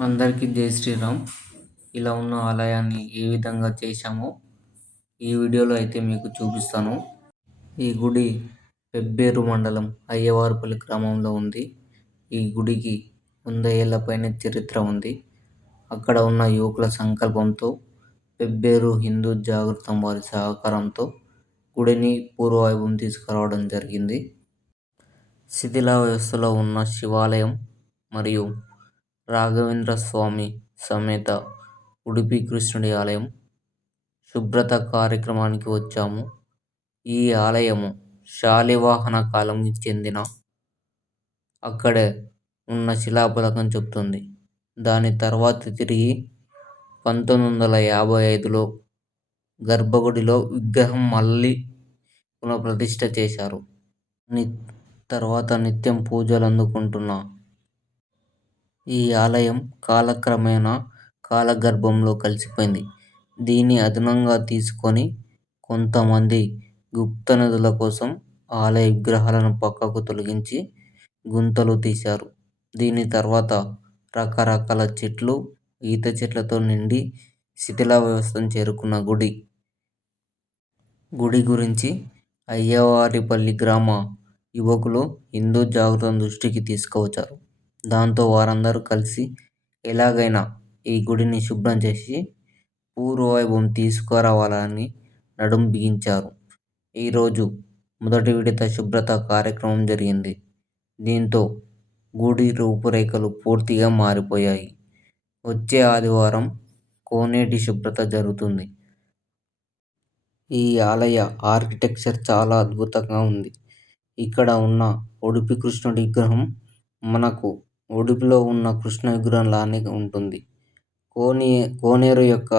అందరికీ జై శ్రీరామ్. ఇలా ఉన్న ఆలయాన్ని ఏ విధంగా చేశామో ఈ వీడియోలో అయితే మీకు చూపిస్తాను. ఈ గుడి పెబ్బేరు మండలం అయ్యవారిపల్లి గ్రామంలో ఉంది. ఈ గుడికి 100 ఏళ్ల పైన చరిత్ర ఉంది. అక్కడ ఉన్న యువకుల సంకల్పంతో పెబ్బేరు హిందూ జాగృతం వారి సహకారంతో గుడిని పూర్వవైభవం తీసుకురావడం జరిగింది. శిథిలావస్థలో ఉన్న శివాలయం మరియు రాఘవేంద్ర స్వామి సమేత ఉడుపి కృష్ణుడి ఆలయం శుభ్రత కార్యక్రమానికి వచ్చాము. ఈ ఆలయము శాలివాహన కాలంకి చెందిన అక్కడే ఉన్న శిలాఫలకం చెప్తుంది. దాని తర్వాత తిరిగి 1955లో గర్భగుడిలో విగ్రహం మళ్ళీ పునఃప్రతిష్ఠ చేశారు. తర్వాత నిత్యం పూజలు అందుకుంటున్న ఈ ఆలయం కాలక్రమేణా కాలగర్భంలో కలిసిపోయింది. దీన్ని అదనంగా తీసుకొని కొంతమంది గుప్త నిధుల కోసం ఆలయ విగ్రహాలను పక్కకు తొలగించి గుంతలు తీశారు. దీని తర్వాత రకరకాల చెట్లు, ఈత చెట్లతో నిండి శిథిలావస్థను చేరుకున్న గుడి గురించి అయ్యవారిపల్లి గ్రామ యువకులు హిందూ జాగృతం దృష్టికి తీసుకువచ్చారు. దాంతో వారందరూ కలిసి ఎలాగైనా ఈ గుడిని శుభ్రం చేసి పూర్వవైభవం తీసుకురావాలని నడుం బిగించారు. ఈరోజు మొదటి విడత శుభ్రత కార్యక్రమం జరిగింది. దీంతో గుడి రూపురేఖలు పూర్తిగా మారిపోయాయి. వచ్చే ఆదివారం కోనేటి శుభ్రత జరుగుతుంది. ఈ ఆలయ ఆర్కిటెక్చర్ చాలా అద్భుతంగా ఉంది. ఇక్కడ ఉన్న ఉడుపి కృష్ణుడి విగ్రహం మనకు ఉడుపిలో ఉన్న కృష్ణ విగ్రహం లానే ఉంటుంది. కోనేరు యొక్క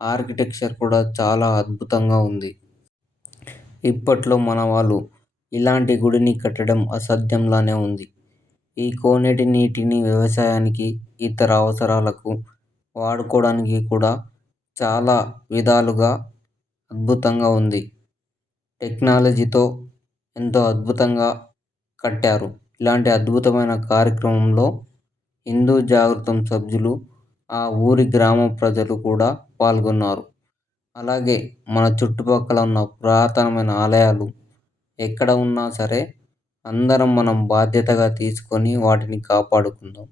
ఆర్కిటెక్చర్ కూడా చాలా అద్భుతంగా ఉంది. ఇప్పట్లో మన వాళ్ళు ఇలాంటి గుడిని కట్టడం అసాధ్యంలానే ఉంది. ఈ కోనేటి నీటిని వ్యవసాయానికి, ఇతర అవసరాలకు వాడుకోవడానికి కూడా చాలా విధాలుగా అద్భుతంగా ఉంది. టెక్నాలజీతో ఎంతో అద్భుతంగా కట్టారు. ఇలాంటి అద్భుతమైన కార్యక్రమంలో హిందూ జాగృతం సభ్యులు, ఆ ఊరి గ్రామ ప్రజలు కూడా పాల్గొన్నారు. అలాగే మన చుట్టుపక్కల ఉన్న పురాతనమైన ఆలయాలు ఎక్కడ ఉన్నా సరే అందరం మనం బాధ్యతగా తీసుకొని వాటిని కాపాడుకుందాం.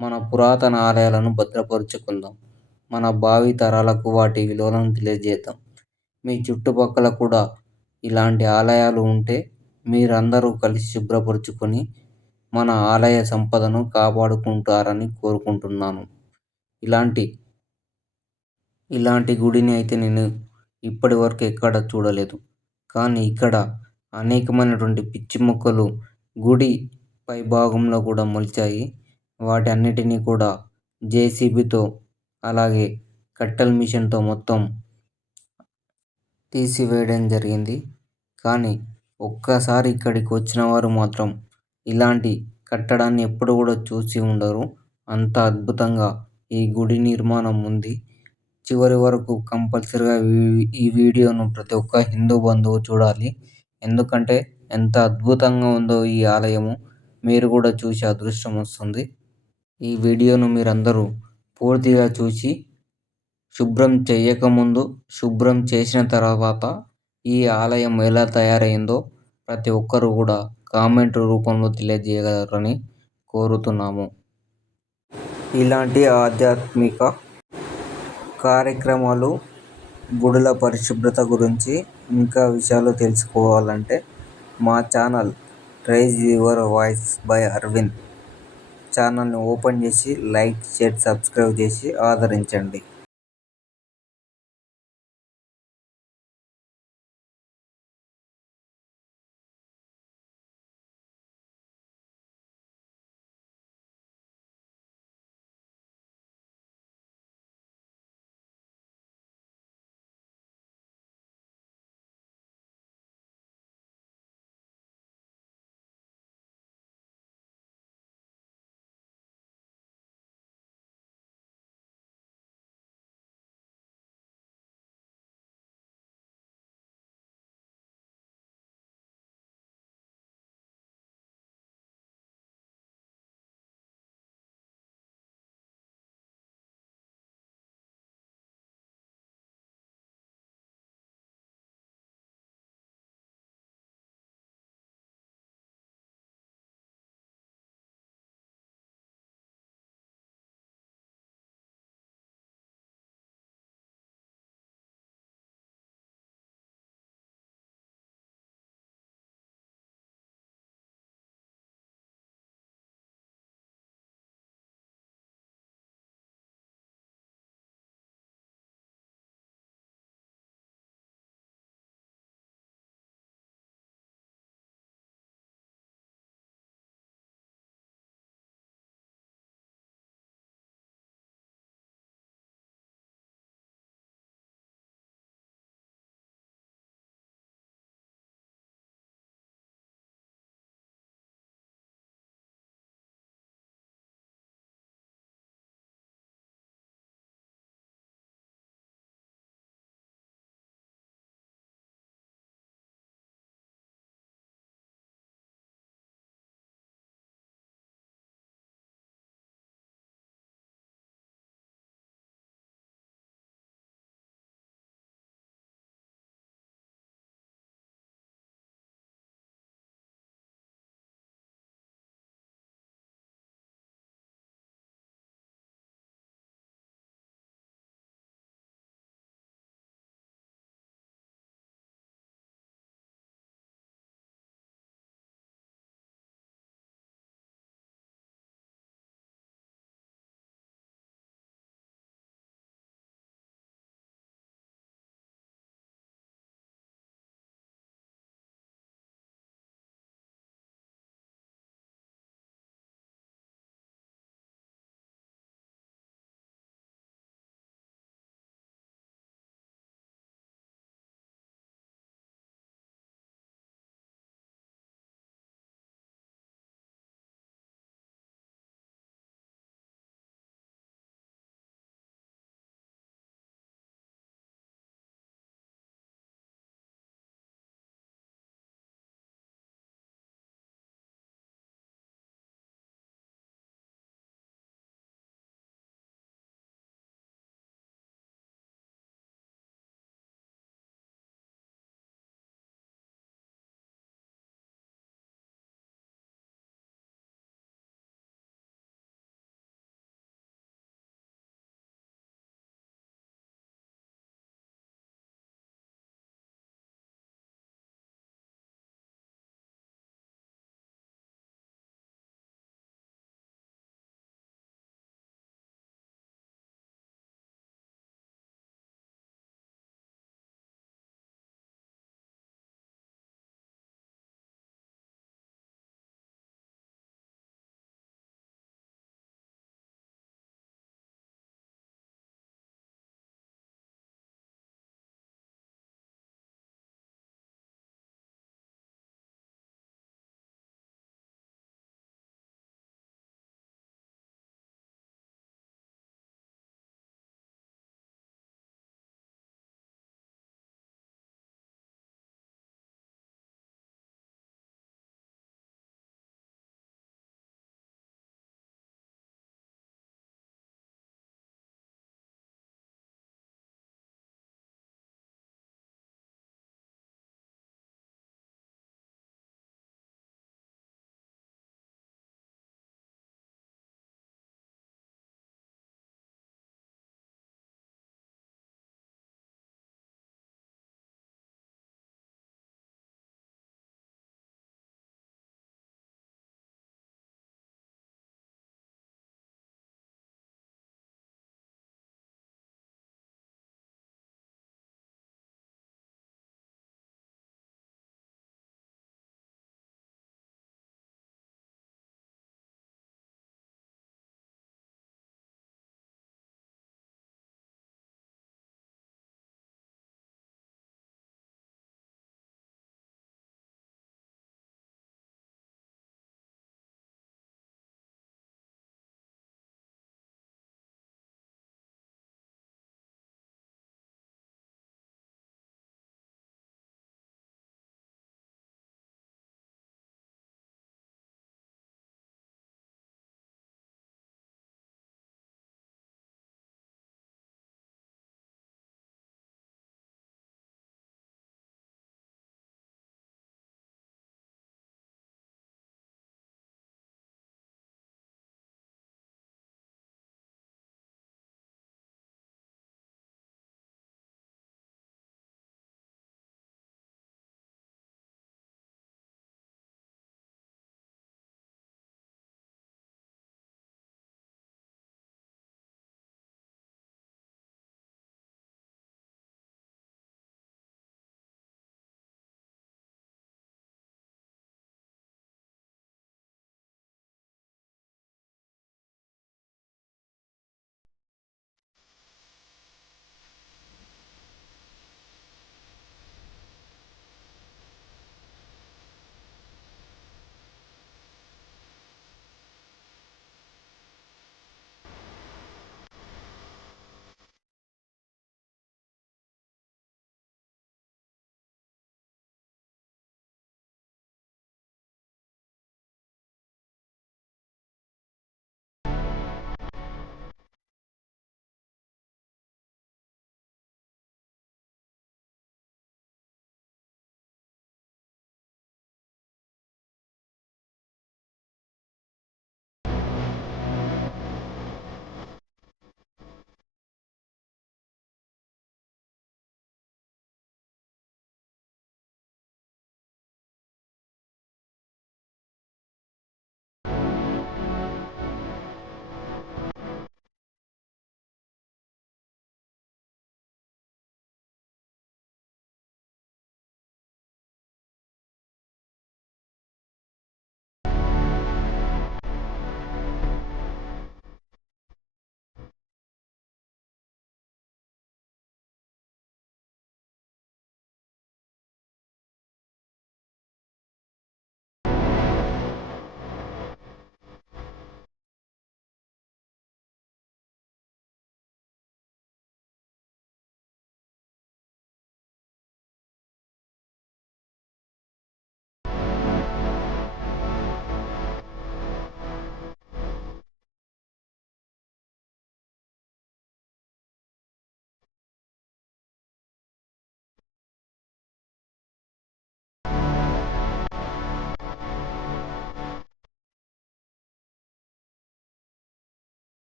మన పురాతన ఆలయాలను భద్రపరుచుకుందాం. మన భావి తరాలకు వాటి విలువలను తెలియజేద్దాం. మీ చుట్టుపక్కల కూడా ఇలాంటి ఆలయాలు ఉంటే మీరందరూ కలిసి శుభ్రపరుచుకొని మన ఆలయ సంపదను కాపాడుకుంటారని కోరుకుంటున్నాను. ఇలాంటి గుడిని అయితే నేను ఇప్పటి వరకు ఎక్కడ చూడలేదు. కానీ ఇక్కడ అనేకమైనటువంటి పిచ్చి మొక్కలు గుడి పై భాగంలో కూడా మొలిచాయి. వాటి అన్నిటినీ కూడా జేసీబీతో అలాగే కట్టెల మిషన్తో మొత్తం తీసివేయడం జరిగింది. కానీ ఒక్కసారి ఇక్కడికి వచ్చిన వారు మాత్రం ఇలాంటి కట్టడాన్ని ఎప్పుడు కూడా చూసి ఉండరు. అంత అద్భుతంగా ఈ గుడి నిర్మాణం ఉంది. చివరి వరకు కంపల్సరిగా ఈ వీడియోను ప్రతి ఒక్క హిందూ బంధువు చూడాలి. ఎందుకంటే ఎంత అద్భుతంగా ఉందో ఈ ఆలయము. మీరు కూడా చూసి అదృష్టం వస్తుంది. ఈ వీడియోను మీరందరూ పూర్తిగా చూసి శుభ్రం చేయకముందు, శుభ్రం చేసిన తర్వాత ఈ ఆలయం ఎలా తయారైందో ప్రతి ఒక్కరు కూడా కామెంట్ రూపంలో తెలియజేయగలరని కోరుతున్నాము. ఇలాంటి ఆధ్యాత్మిక కార్యక్రమాలు, గుడుల పరిశుభ్రత గురించి ఇంకా విషయాలు తెలుసుకోవాలంటే మా channel raise your voice by Aravind ఛానల్ని ఓపెన్ చేసి లైక్, షేర్, సబ్స్క్రైబ్ చేసి ఆదరించండి.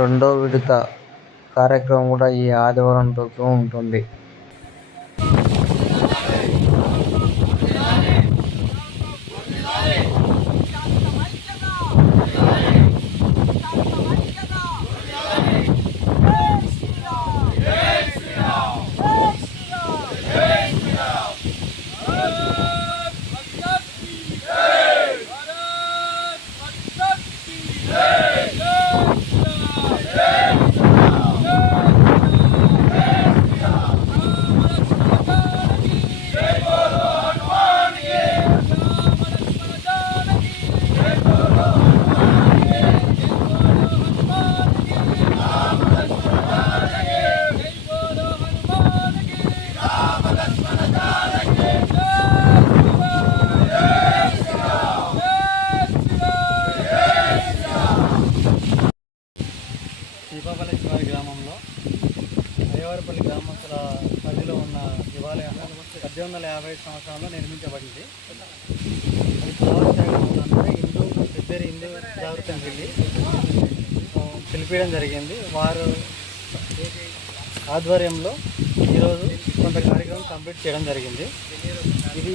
రెండో విడత కార్యక్రమం కూడా ఈ ఆదివారం రోజు ఉంటుంది. శివాపల్లి గ్రామంలో అయ్యవారిపల్లి గ్రామస్తుల పరిధిలో ఉన్న శివాలయం 1850 సంవత్సరంలో నిర్మించబడింది. అది పురావస్థానంలో హిందూ జాగృతికి వెళ్ళి పిలిపించడం జరిగింది. వారు ఆధ్వర్యంలో ఈరోజు కొంత కార్యక్రమం కంప్లీట్ చేయడం జరిగింది. ఇది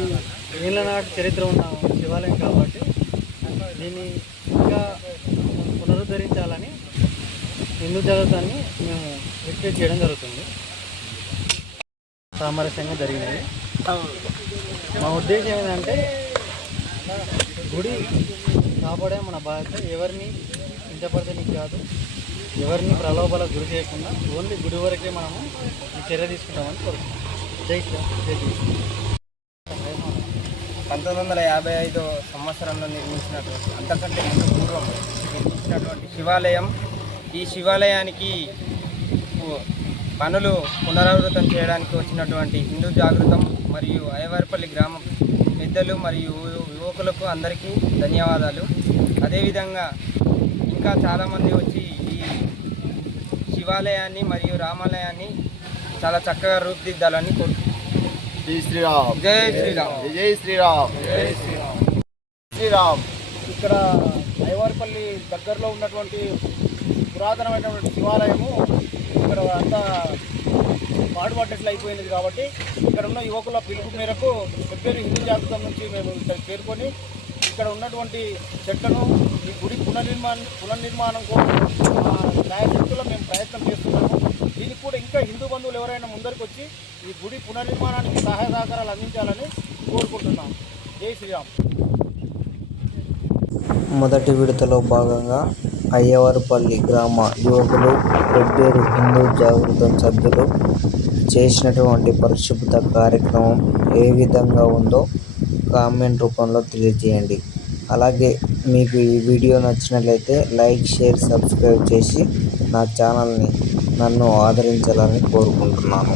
ఏళ్ళ నాటి చరిత్ర ఉన్న శివాలయం కాబట్టి దీన్ని ఇంకా పునరుద్ధరించాలని హిందూ జాగృతాన్ని మేము రిక్వెస్ట్ చేయడం జరుగుతుంది. సామరస్యంగా జరిగినది. మా ఉద్దేశం ఏంటంటే గుడి కాపాడే మన బాధ్యత. ఎవరిని కించపరచడానికి కాదు, ఎవరిని ప్రలోభాలకు గురి చేయకుండా ఓన్లీ గుడి వరకే మనము ఈ చర్య తీసుకుంటామని కోరుకుంటున్నాం. జై శ్రీరామ్, జై శ్రీరామ్. 1955 సంవత్సరంలో నిర్మించినటువంటి, అంతకంటే ముందు పూర్వం నిర్మించినటువంటి శివాలయం. ఈ శివాలయానికి పనులు పునరావృతం చేయడానికి వచ్చినటువంటి హిందూ జాగృతం మరియు అయ్యవారిపల్లి గ్రామం పెద్దలు మరియు యువకులకు అందరికీ ధన్యవాదాలు. అదేవిధంగా ఇంకా చాలామంది వచ్చి ఈ శివాలయాన్ని మరియు రామాలయాన్ని చాలా చక్కగా రూపుదిద్దాలని కోరుకుంటున్నాను. జై శ్రీరామ్, జై శ్రీరామ్, జై శ్రీరామ్, జై శ్రీరామ్. శ్రీరామ్. ఇక్కడ అయ్యవారిపల్లి దగ్గరలో ఉన్నటువంటి పురాతనమైనటువంటి శివాలయము ఇక్కడ అంతా పాడుపడ్డట్లు అయిపోయింది కాబట్టి ఇక్కడ ఉన్న యువకుల పిలుపు మేరకు పెబ్బేరు హిందూ జాగృతం నుంచి మేము ఇక్కడ చేరుకొని ఇక్కడ ఉన్నటువంటి చెట్లను ఈ గుడి పునర్నిర్మాణం కోసం న్యాయశక్తుల్లో మేము ప్రయత్నం చేస్తున్నాము. దీనికి కూడా ఇంకా హిందూ బంధువులు ఎవరైనా ముందరికి వచ్చి ఈ గుడి పునర్నిర్మాణానికి సహాయ సహకారాలు అందించాలని కోరుకుంటున్నాం. జై శ్రీరామ్. మొదటి విడతలో భాగంగా అయ్యవారిపల్లి గ్రామ యువకులు, పెబ్బేరు హిందూ జాగృతం సభ్యులు చేసినటువంటి పరిశుభ్రత కార్యక్రమం ఏ విధంగా ఉందో కామెంట్ రూపంలో తెలియజేయండి. అలాగే మీకు ఈ వీడియో నచ్చినట్లయితే లైక్, షేర్, సబ్స్క్రైబ్ చేసి నా ఛానల్ని నన్ను ఆదరించాలని కోరుకుంటున్నాను.